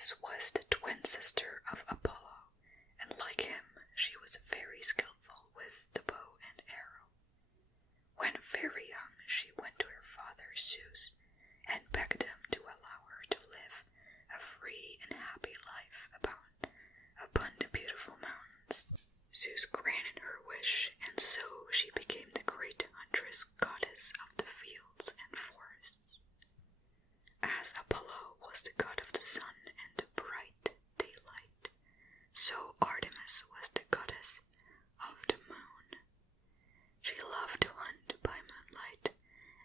Artemis was the twin sister of Apollo, and like him, she was very skillful with the bow and arrow. When very young, she went to her father Zeus and begged him to allow her to live a free and happy life upon the beautiful mountains. Zeus granted her wish, and so she became the great huntress goddess of the fields and forests. As Apollo was the god of the sun and the bright daylight, so Artemis was the goddess of the moon. She loved to hunt by moonlight,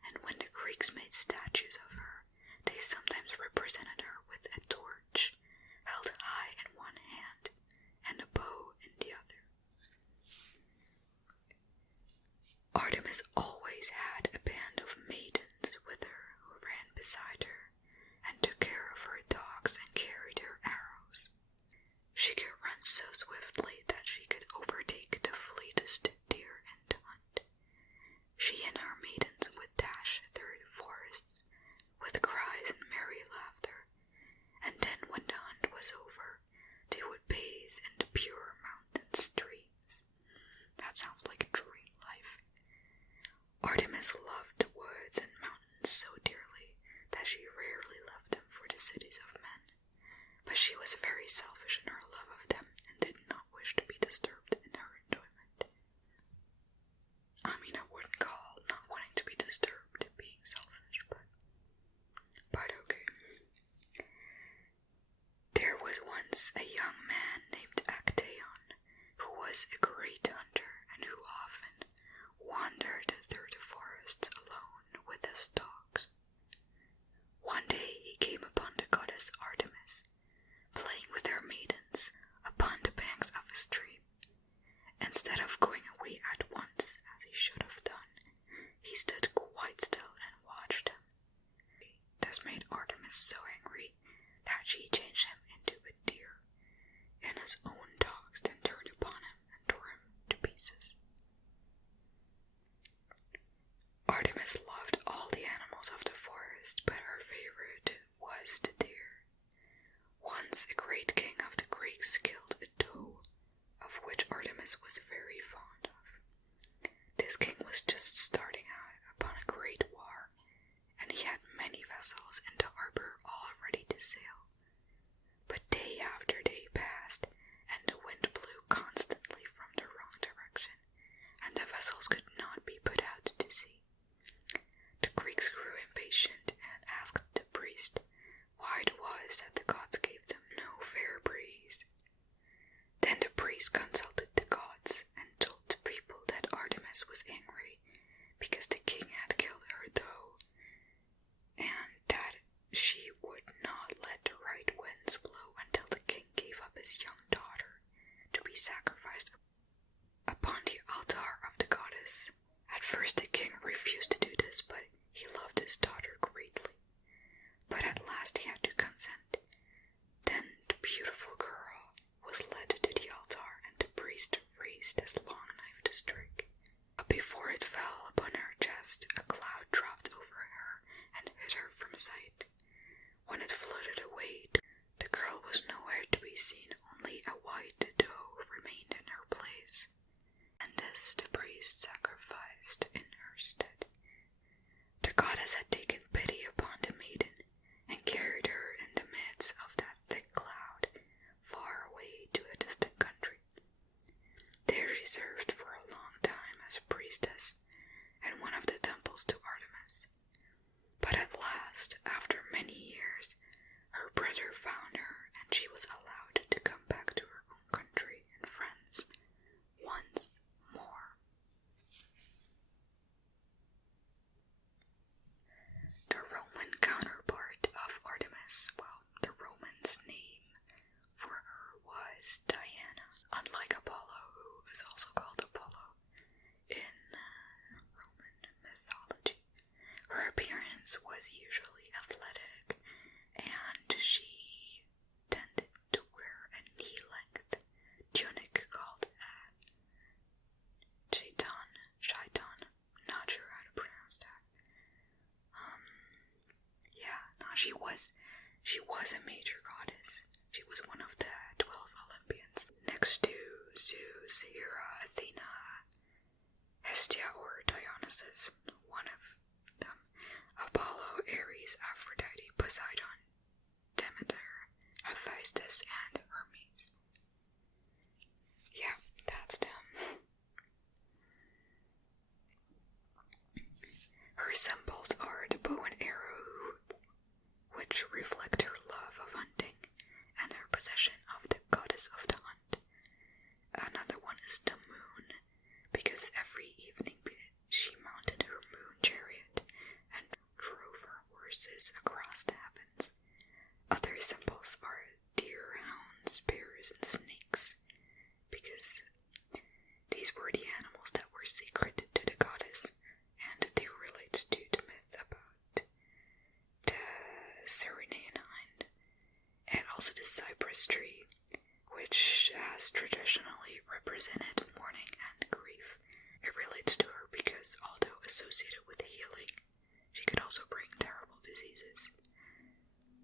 and when the Greeks made statues of her, they sometimes represented her with a torch held high in one hand and a bow in the other. Artemis always had a band of maidens with her who ran beside her and took care of her dogs and carried her arrows. She could run so swiftly that she could overtake the fleetest deer in the hunt. She and her maidens would dash through the forests with cries and merry laughter, and then when the hunt was over, they would bathe in the pure mountain streams. That sounds like a dream life. Artemis loved the woods and mountains so dearly that she rarely left them for the cities of men, but she was very selfish in her love of them and did not wish to be disturbed in her enjoyment. I mean, I wouldn't call not wanting to be disturbed being selfish, but okay. There was once a young man named Actaeon who was a great hunter and who often wandered through the forests alone with his dogs. One day he came upon the goddess Artemis, playing with her maidens upon the banks of a stream. Instead of going away at once, as he should have done, he stood quite still and watched him. This made Artemis so angry that she changed him into a deer, and his own dogs then turned upon him and tore him to pieces. Artemis loved all the animals of the forest, but her favorite was the deer. Once a great king of the Greeks killed a doe, of which Artemis was very fond of. This king was just starting out upon a great war, and he had many vessels in the harbor all ready to sail. But day after day passed, and the wind blew constantly from the wrong direction, and the vessels could not be put out to sea. The Greeks grew impatient and asked the priest why it was that the gods gave them no fair breeze. Then the priest consulted the gods and told the people that Artemis was angry because the king had killed her doe, and that she would not let the right winds blow until the king gave up his young daughter to be sacrificed upon the altar of the goddess. At first the king refused to do this, but he loved his daughter greatly. But at last he had to consent. Then the beautiful girl was led to the altar, and the priest raised his long knife to strike. But before it fell upon her chest, a cloud dropped over her and hid her from sight. When it floated away, the girl was nowhere to be seen, only a white doe remained in her place, and this the priest sacrificed in her stead. The goddess had taken pity upon the maiden and carried her in the midst of that thick cloud far away to a distant country. There she served for a long time as a priestess in one of the temples to Artemis. But at last, after many years, her brother found her and she was allowed to come back to her own country and friends once more. The Roman counterpart of Artemis, well, the Romans' name for her was Diana, unlike Apollo, who is also called Apollo in Roman mythology. Her appearance was usually athletic, and she tended to wear a knee-length tunic called chiton, not sure how to pronounce that. Yeah, no, she was a major goddess. Isis and Hermes. Yeah, that's them. Her symbols are the bow and arrow, which reflect her love of hunting, and her possession of the goddess of the hunt. Another one is the moon, because every evening she mounted her moon chariot and drove her horses across the heavens. Other symbols are deer, hounds, bears, and snakes, because these were the animals that were sacred to the goddess, and they relate to the myth about the Serenian hind, and also the cypress tree, which has traditionally represented mourning and grief. It relates to her because, although associated with healing, she could also bring terrible diseases.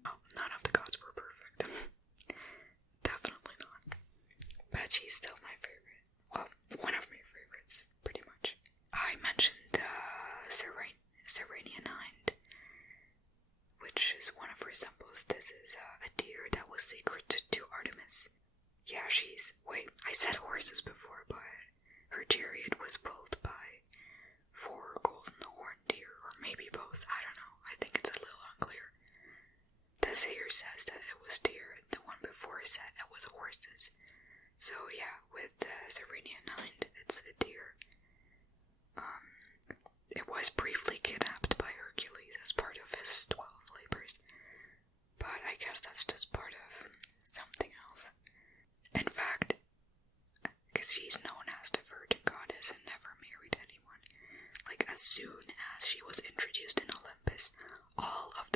Oh, none of the gods were perfect. Definitely not. But she's still my favorite. Well, one of my favorites, pretty much. I mentioned the Serenian hind, which is one of her symbols. This is a deer that was sacred to Artemis. Yeah, wait, I said horses before, but her chariot was pulled by 4 golden horned deer, or maybe both, I don't know, I think it's a little unclear. This here says that it was deer, and the one before said it was horses. So yeah, with the Serenian hind, it's a deer. It was briefly kidnapped by Hercules as part of his 12 labors, but I guess that's just part of something else. In fact, because she's known as the Virgin Goddess and never married anyone, like as soon as she was introduced in Olympus, all of